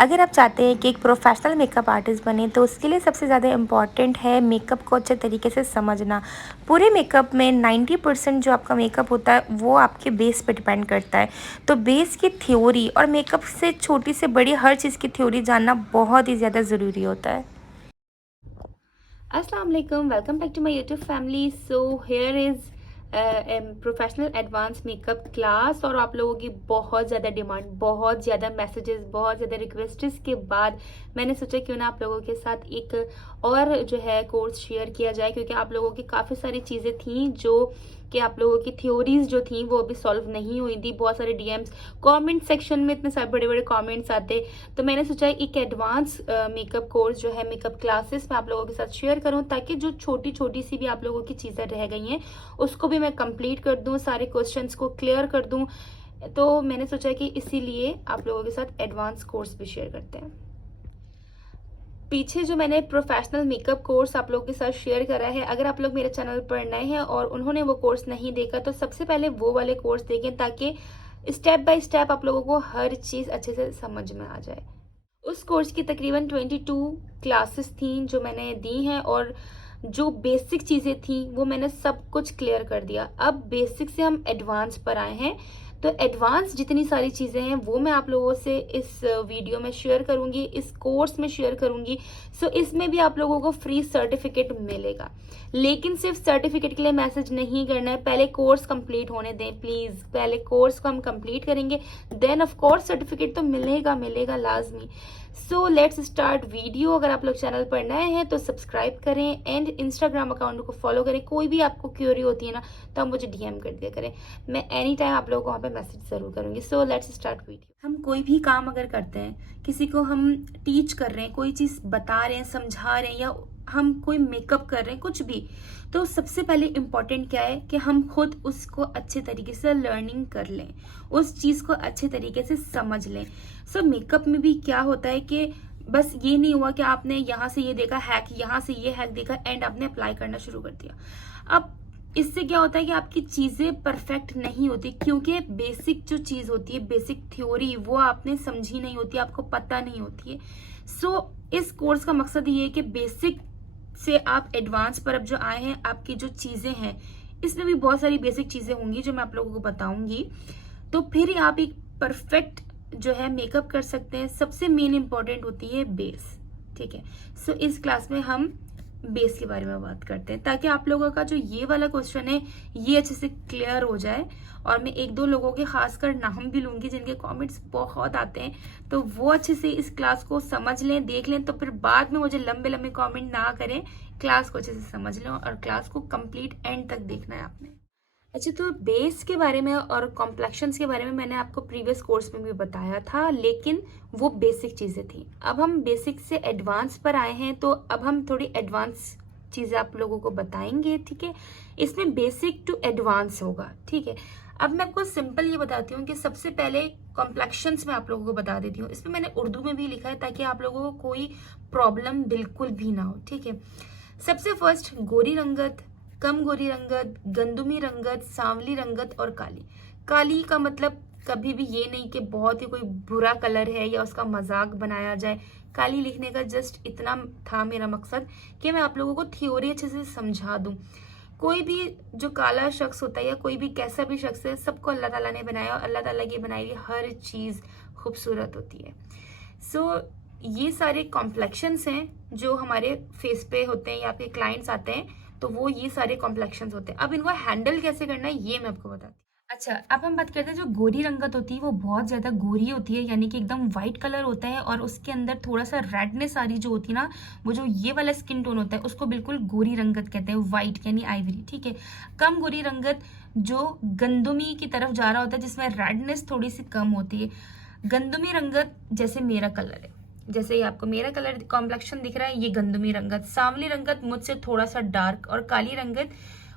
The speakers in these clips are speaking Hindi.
अगर आप चाहते हैं कि एक प्रोफेशनल मेकअप आर्टिस्ट बने तो उसके लिए सबसे ज़्यादा इम्पॉर्टेंट है मेकअप को अच्छे तरीके से समझना। पूरे मेकअप में 90% जो आपका मेकअप होता है वो आपके बेस पे डिपेंड करता है। तो बेस की थ्योरी और मेकअप से छोटी से बड़ी हर चीज़ की थ्योरी जानना बहुत ही ज़्यादा ज़रूरी होता है। अस्सलाम वालेकुम, welcome back to my YouTube family. So here is professional advance makeup class और आप लोगों की बहुत ज़्यादा डिमांड, बहुत ज़्यादा मैसेजेस, बहुत ज़्यादा रिक्वेस्ट्स के बाद मैंने सोचा क्यों ना आप लोगों के साथ एक और जो है कोर्स शेयर किया जाए, क्योंकि आप लोगों की काफ़ी सारी चीज़ें थी जो कि आप लोगों की थ्योरीज जो थी वो अभी सॉल्व नहीं हुई थी। बहुत सारे डीएम्स, कमेंट सेक्शन में इतने सारे बड़े बड़े कमेंट्स आते, तो मैंने सोचा एक एडवांस मेकअप कोर्स जो है, मेकअप क्लासेस मैं आप लोगों के साथ शेयर करूं, ताकि जो छोटी छोटी सी भी आप लोगों की चीज़ें रह गई हैं उसको भी मैं कंप्लीट कर दूं, सारे क्वेश्चंस को क्लियर कर दूं। तो मैंने सोचा कि इसीलिए आप लोगों के साथ एडवांस कोर्स भी शेयर करते हैं। पीछे जो मैंने प्रोफेशनल मेकअप कोर्स आप लोगों के साथ शेयर करा है, अगर आप लोग मेरे चैनल पर नए हैं और उन्होंने वो कोर्स नहीं देखा तो सबसे पहले वो वाले कोर्स देखें, ताकि स्टेप बाय स्टेप आप लोगों को हर चीज़ अच्छे से समझ में आ जाए। उस कोर्स की तकरीबन 22 क्लासेस थी जो मैंने दी हैं, और जो बेसिक चीज़ें थी वो मैंने सब कुछ क्लियर कर दिया। अब बेसिक से हम एडवांस पर आए हैं, तो एडवांस जितनी सारी चीज़ें हैं वो मैं आप लोगों से इस वीडियो में शेयर करूंगी, इस कोर्स में शेयर करूंगी। सो इसमें भी आप लोगों को फ्री सर्टिफिकेट मिलेगा, लेकिन सिर्फ सर्टिफिकेट के लिए मैसेज नहीं करना है, पहले कोर्स कंप्लीट होने दें प्लीज़। पहले कोर्स को हम कंप्लीट करेंगे, देन ऑफ कोर्स सर्टिफिकेट तो मिलेगा मिलेगा लाजमी। So let's start video. अगर आप लोग चैनल पर नए हैं तो सब्सक्राइब करें एंड इंस्टाग्राम अकाउंट को फॉलो करें। कोई भी आपको क्यूरी होती है ना तो आप मुझे डीएम कर दिया करें, मैं एनी टाइम आप लोगों को वहाँ पे मैसेज जरूर करूंगी। So let's start video. हम कोई भी काम अगर करते हैं, किसी को हम टीच कर रहे हैं, कोई चीज़ बता रहे हैं, समझा रहे हैं, या हम कोई मेकअप कर रहे हैं, कुछ भी, तो सबसे पहले इम्पॉर्टेंट क्या है कि हम खुद उसको अच्छे तरीके से लर्निंग कर लें, उस चीज़ को अच्छे तरीके से समझ लें। सो मेकअप में भी क्या होता है कि बस ये नहीं हुआ कि आपने यहाँ से ये देखा हैक, यहाँ से ये हैक देखा एंड आपने अप्लाई करना शुरू कर दिया। अब इससे क्या होता है कि आपकी चीज़ें परफेक्ट नहीं होती, क्योंकि बेसिक जो चीज़ होती है, बेसिक थ्योरी, वो आपने समझी नहीं होती, आपको पता नहीं होती है। सो इस कोर्स का मकसद ये है कि बेसिक से आप एडवांस पर अब जो आए हैं, आपकी जो चीज़ें हैं इसमें भी बहुत सारी बेसिक चीज़ें होंगी जो मैं आप लोगों को बताऊंगी, तो फिर आप एक परफेक्ट जो है मेकअप कर सकते हैं। सबसे मेन इंपॉर्टेंट होती है बेस, ठीक है। सो इस क्लास में हम बेस के बारे में बात करते हैं, ताकि आप लोगों का जो ये वाला क्वेश्चन है ये अच्छे से क्लियर हो जाए। और मैं एक दो लोगों के खासकर नाम भी लूंगी जिनके कमेंट्स बहुत आते हैं, तो वो अच्छे से इस क्लास को समझ लें, देख लें, तो फिर बाद में मुझे लंबे लंबे कमेंट ना करें। क्लास को अच्छे से समझ लें और क्लास को कंप्लीट एंड तक देखना है आपने। अच्छा, तो बेस के बारे में और कॉम्प्लेक्शंस के बारे में मैंने आपको प्रीवियस कोर्स में भी बताया था, लेकिन वो बेसिक चीज़ें थी। अब हम बेसिक से एडवांस पर आए हैं, तो अब हम थोड़ी एडवांस चीज़ें आप लोगों को बताएंगे, ठीक है। इसमें बेसिक टू एडवांस होगा, ठीक है। अब मैं आपको सिंपल ये बताती हूँ कि सबसे पहले कॉम्प्लेक्शंस में आप लोगों को बता देती हूँ। इसमें मैंने उर्दू में भी लिखा है ताकि आप लोगों को कोई प्रॉब्लम बिल्कुल भी ना हो, ठीक है। सबसे फर्स्ट, गोरी रंगत, कम गोरी रंगत, गंदुमी रंगत, सांवली रंगत और काली। काली का मतलब कभी भी ये नहीं कि बहुत ही कोई बुरा कलर है या उसका मजाक बनाया जाए। काली लिखने का जस्ट इतना था मेरा मकसद कि मैं आप लोगों को थ्योरी अच्छे से समझा दूं। कोई भी जो काला शख्स होता है या कोई भी कैसा भी शख्स है, सबको अल्लाह ताला ने बनाया और अल्लाह ताला की बनाई हुई हर चीज़ खूबसूरत होती है। सो ये सारे कॉम्प्लेक्शंस हैं जो हमारे फेस पे होते हैं या आपके क्लाइंट्स आते हैं, तो वो ये सारे कॉम्प्लेक्शंस होते हैं। अब इनको हैंडल कैसे करना है ये मैं आपको बताती हूँ। अच्छा, अब हम बात करते हैं जो गोरी रंगत होती है, वो बहुत ज्यादा गोरी होती है, यानी कि एकदम व्हाइट कलर होता है और उसके अंदर थोड़ा सा रेडनेस आ रही जो होती है ना, वो जो ये वाला स्किन टोन होता है उसको बिल्कुल गोरी रंगत कहते हैं, व्हाइट यानी आइवरी, ठीक है। कम गोरी रंगत जो गंदुमी की तरफ जा रहा होता है, जिसमें रेडनेस थोड़ी सी कम होती है। गंदुमी रंगत जैसे मेरा कलर है, जैसे ये आपको मेरा कलर कॉम्प्लेक्शन दिख रहा है, ये गंदुमी रंगत। सांवली रंगत मुझसे थोड़ा सा डार्क, और काली रंगत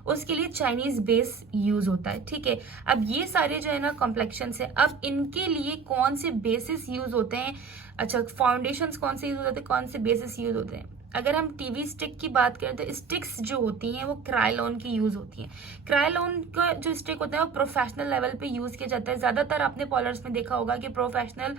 उसके लिए चाइनीज बेस यूज होता है, ठीक है। अब ये सारे जो है ना कॉम्प्लेक्शन है, अब इनके लिए कौन से बेसिस यूज होते हैं, अच्छा फाउंडेशंस कौन से यूज होते हैं, कौन से बेसिस यूज होते हैं, अगर हम टीवी स्टिक की बात करें तो स्टिक्स जो होती हैं वो क्रायोलॉन की यूज होती हैं। क्रायोलॉन का जो स्टिक होता है वो प्रोफेशनल लेवल पे यूज किया जाता है। ज्यादातर आपने पार्लर्स में देखा होगा कि प्रोफेशनल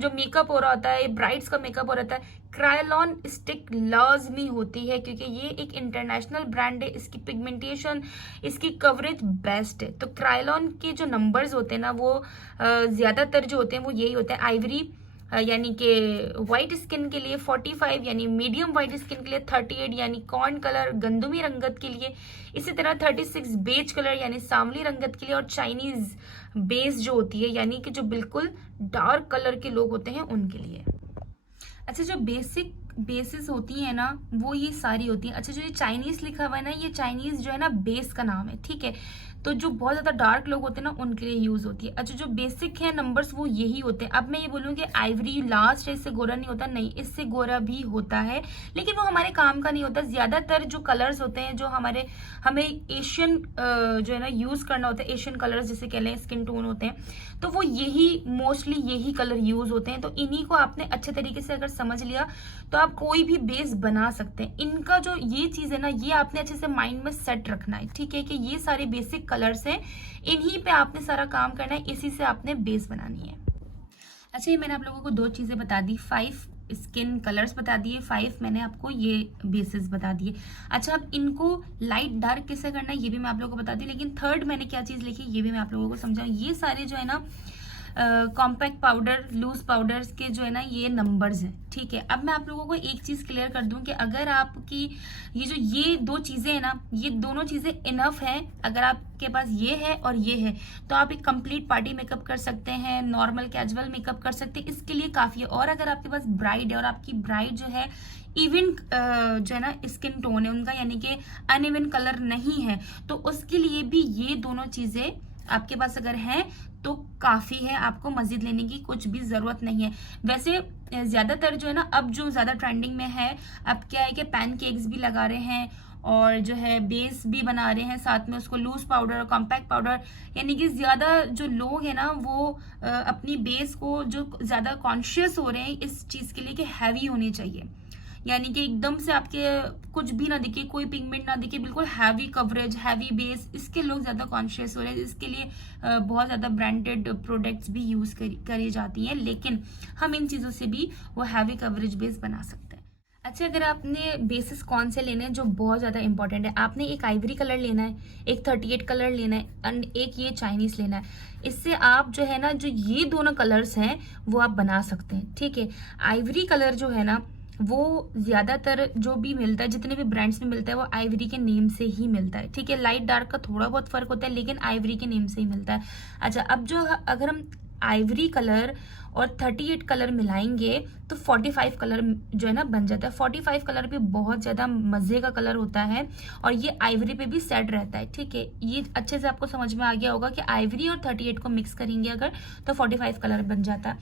जो मेकअप हो रहा होता है, ब्राइड्स का मेकअप हो रहा है, क्रायोलॉन स्टिक लाजमी होती है, क्योंकि ये एक इंटरनेशनल ब्रांड है। इसकी पिगमेंटेशन, इसकी कवरेज बेस्ट है। तो क्रायोलॉन के जो नंबर्स होते हैं ना वो ज्यादातर जो होते हैं वो यही होते हैं। आइवरी यानी कि वाइट स्किन के लिए 45, यानी मीडियम वाइट स्किन के लिए 38, यानी कॉर्न कलर गंदुमी रंगत के लिए, इसी तरह 36 बेज कलर यानी सांवली रंगत के लिए, और चाइनीज बेस जो होती है यानी कि जो बिल्कुल डार्क कलर के लोग होते हैं उनके लिए। अच्छा, जो बेसिक बेसिस होती है ना वो ये सारी होती हैं। अच्छा, जो ये चाइनीज लिखा हुआ है ना, ये चाइनीज जो है ना बेस का नाम है, ठीक है। तो जो बहुत ज्यादा डार्क लोग होते हैं ना उनके लिए यूज होती है। अच्छा, जो बेसिक है नंबर्स वो यही होते हैं। अब मैं ये बोलूँ कि आइवरी लास्ट है, इससे गोरा नहीं होता, नहीं, इससे गोरा भी होता है, लेकिन वो हमारे काम का नहीं होता। ज्यादातर जो कलर्स होते हैं जो हमें एशियन जो है ना यूज करना होता है, एशियन कलर्स जिसे कह लें, स्किन टोन होते हैं, तो वो यही मोस्टली यही कलर यूज होते हैं। तो इन्हीं को आपने अच्छे तरीके से अगर समझ लिया तो आप कोई भी बेस बना सकते हैं। इनका जो ये चीज है ना ये आपने अच्छे से माइंड में सेट रखना है, ठीक है, कि ये सारे बेसिक कलर्स हैं, इन्हीं पे आपने सारा काम करना है, इसी से आपने बेस बनानी है। अच्छा, ये मैंने आप लोगों को 2 चीजें बता दी, 5 स्किन कलर्स बता दिए, 5 मैंने आपको ये बेसिस बता दिए। अच्छा, अब इनको लाइट डार्क कैसे करना है ये भी मैं आप लोगों को बता दी, लेकिन थर्ड मैंने क्या चीज लिखी ये भी मैं आप लोगों को समझाऊं। ये सारे जो है ना कॉम्पैक्ट पाउडर, लूज पाउडर्स के जो है ना ये नंबर्स हैं, ठीक है। अब मैं आप लोगों को एक चीज क्लियर कर दूं कि अगर आपकी ये 2 चीजें हैं ना, ये दोनों चीजें इनफ है, अगर आपके पास ये है और ये है तो आप एक कंप्लीट पार्टी मेकअप कर सकते हैं, नॉर्मल कैजुअल मेकअप कर सकते हैं, इसके लिए काफी है। और अगर आपके पास ब्राइड है और आपकी ब्राइड जो है इवन जो है ना स्किन टोन है उनका, यानी कि अनइवन कलर नहीं है, तो उसके लिए भी ये दोनों चीजें आपके पास अगर हैं तो काफी है, आपको मजीद लेने की कुछ भी जरूरत नहीं है। वैसे ज्यादातर जो है ना अब जो ज्यादा ट्रेंडिंग में है, अब क्या है कि पैनकेक्स भी लगा रहे हैं और जो है बेस भी बना रहे हैं, साथ में उसको लूज पाउडर, कॉम्पैक्ट पाउडर, यानी कि ज्यादा जो लोग हैं ना वो अपनी बेस को जो ज्यादा कॉन्शियस हो रहे हैं इस चीज के लिए कि हैवी होनी चाहिए, यानी कि एकदम से आपके कुछ भी ना दिखे, कोई पिगमेंट ना दिखे, बिल्कुल हैवी कवरेज, हैवी बेस, इसके लोग ज्यादा कॉन्शियस हो रहे हैं। इसके लिए बहुत ज्यादा ब्रांडेड प्रोडक्ट्स भी यूज करी जाती हैं, लेकिन हम इन चीजों से भी वो हैवी कवरेज बेस बना सकते हैं। अच्छा, अगर आपने बेसिस कौन से लेने हैं जो बहुत ज्यादा इंपॉर्टेंट है, आपने एक आइवरी कलर लेना है, एक 38 कलर लेना है एंड एक ये चाइनीज लेना है। इससे आप जो है ना जो ये दोनों कलर्स हैं वो आप बना सकते हैं, ठीक है। आइवरी कलर जो है ना वो ज्यादातर जो भी मिलता है, जितने भी ब्रांड्स में मिलता है वो आइवरी के नेम से ही मिलता है, ठीक है। लाइट डार्क का थोड़ा बहुत फर्क होता है, लेकिन आइवरी के नेम से ही मिलता है। अच्छा, अब जो अगर हम आइवरी कलर और 38 कलर मिलाएंगे तो 45 कलर जो है ना बन जाता है। 45 कलर भी बहुत ज्यादा मजे का कलर होता है और ये आइवरी पे भी सेट रहता है, ठीक है। ये अच्छे से आपको समझ में आ गया होगा कि आइवरी और 38 को मिक्स करेंगे अगर तो 45 कलर बन जाता है,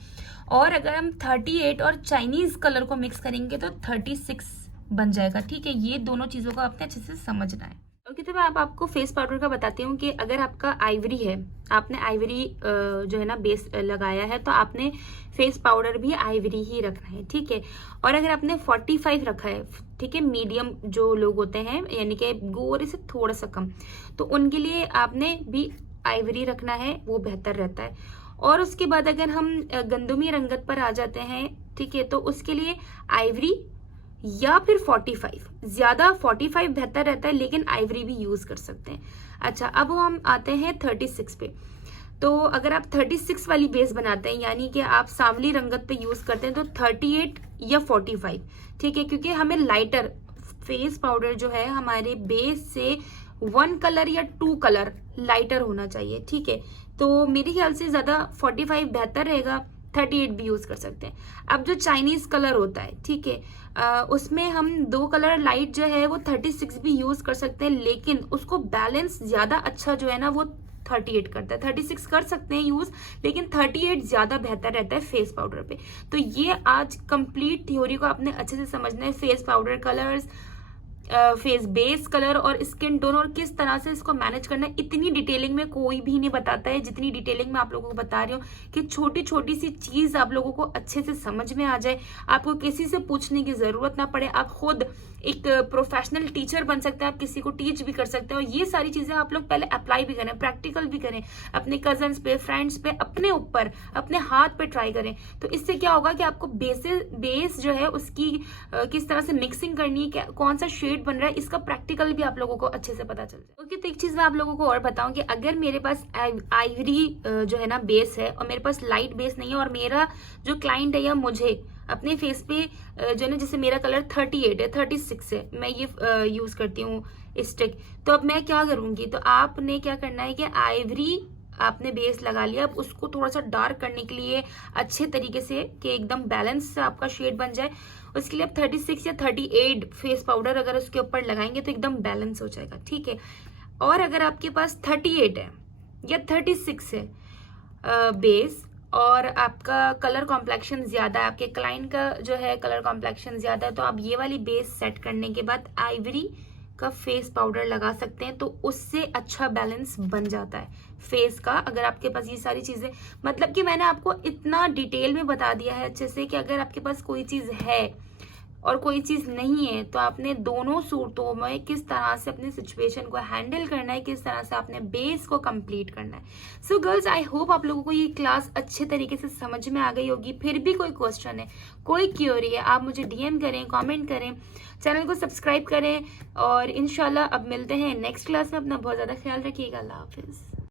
और अगर हम 38 और चाइनीज कलर को मिक्स करेंगे तो 36 बन जाएगा, ठीक है। ये दोनों चीजों को आपने अच्छे से समझना है। ओके, तो मैं आपको फेस पाउडर का बताती हूँ कि अगर आपका आइवरी है, आपने आइवरी जो है ना बेस लगाया है, तो आपने फेस पाउडर भी आइवरी ही रखना है, ठीक है। और अगर आपने 45 रखा है, ठीक है, मीडियम जो लोग होते हैं यानी कि गोरे से थोड़ा सा कम, तो उनके लिए आपने भी आइवरी रखना है, वो बेहतर रहता है। और उसके बाद अगर हम गंदुमी रंगत पर आ जाते हैं, ठीक है, तो उसके लिए आइवरी या फिर 45, ज्यादा 45 बेहतर रहता है, लेकिन आइवरी भी यूज कर सकते हैं। अच्छा, अब हम आते हैं 36 पे। तो अगर आप 36 वाली बेस बनाते हैं यानी कि आप सांवली रंगत पे यूज करते हैं तो 38 या 45, ठीक है, क्योंकि हमें लाइटर फेस पाउडर जो है हमारे बेस से 1 कलर या 2 कलर लाइटर होना चाहिए, ठीक है। तो मेरे ख्याल से ज्यादा 45 बेहतर रहेगा, 38 भी यूज कर सकते हैं। अब जो चाइनीज कलर होता है, ठीक है, उसमें हम 2 कलर लाइट जो है वो 36 भी यूज कर सकते हैं, लेकिन उसको बैलेंस ज्यादा अच्छा जो है ना वो 38 करता है। 36 कर सकते हैं यूज, लेकिन 38 ज्यादा बेहतर रहता है फेस पाउडर पे। तो ये आज कंप्लीट थ्योरी को आपने अच्छे से समझना है, face powder colours, phase base colour और स्किन टोन और किस तरह से इसको मैनेज करना है, इतनी डिटेलिंग में कोई भी नहीं बताता है जितनी डिटेलिंग में आप लोगों को बता रही हूँ, कि छोटी छोटी सी चीज आप लोगों को अच्छे से समझ में आ जाए, आपको किसी से पूछने की जरूरत ना पड़े, आप खुद एक प्रोफेशनल टीचर बन सकते हैं, आप किसी को टीच भी कर सकते हैं। और ये सारी चीजें आप लोग पहले अप्लाई भी करें, प्रैक्टिकल भी करें, अपने कजन्स पे, फ्रेंड्स पे, अपने ऊपर, अपने हाथ पे ट्राई करें। तो इससे क्या होगा कि आपको बेस जो है उसकी किस तरह से मिक्सिंग करनी है, कौन सा शेड बन रहा है, इसका प्रैक्टिकल भी आप लोगों को अच्छे से पता चल जाए। ओके, तो एक चीज मैं आप लोगों को और बताऊं कि अगर मेरे पास आइवरी जो है ना बेस है और मेरे पास लाइट बेस नहीं है, और मेरा जो क्लाइंट है या मुझे अपने फेस पे जो है ना, जैसे मेरा कलर 38 है, 36 है, मैं ये यूज करती हूँ स्टिक, तो अब मैं क्या करूंगी, तो आपने क्या करना है कि आइवरी आपने बेस लगा लिया, अब उसको थोड़ा सा डार्क करने के लिए अच्छे तरीके से कि एकदम बैलेंस आपका शेड बन जाए, उसके लिए आप 36 या 38 फेस पाउडर अगर उसके ऊपर लगाएंगे तो एकदम बैलेंस हो जाएगा, ठीक है। और अगर आपके पास 38 है या 36 है बेस, और आपका कलर कॉम्प्लेक्शन ज्यादा है, आपके क्लाइंट का जो है कलर कॉम्प्लेक्शन ज्यादा है, तो आप ये वाली बेस सेट करने के बाद आइवरी का फेस पाउडर लगा सकते हैं, तो उससे अच्छा बैलेंस बन जाता है फेस का। अगर आपके पास ये सारी चीजें, मतलब कि मैंने आपको इतना डिटेल में बता दिया है अच्छे से कि अगर आपके पास कोई चीज है और कोई चीज नहीं है, तो आपने दोनों सूरतों में किस तरह से अपने सिचुएशन को हैंडल करना है, किस तरह से आपने बेस को कंप्लीट करना है। सो गर्ल्स, आई होप आप लोगों को ये क्लास अच्छे तरीके से समझ में आ गई होगी। फिर भी कोई क्वेश्चन है, कोई क्यूरी है, आप मुझे डीएम करें, कमेंट करें, चैनल को सब्सक्राइब करें, और इंशाल्लाह अब मिलते हैं नेक्स्ट क्लास में। अपना बहुत ज्यादा ख्याल रखिएगा। अल्लाह हाफिज।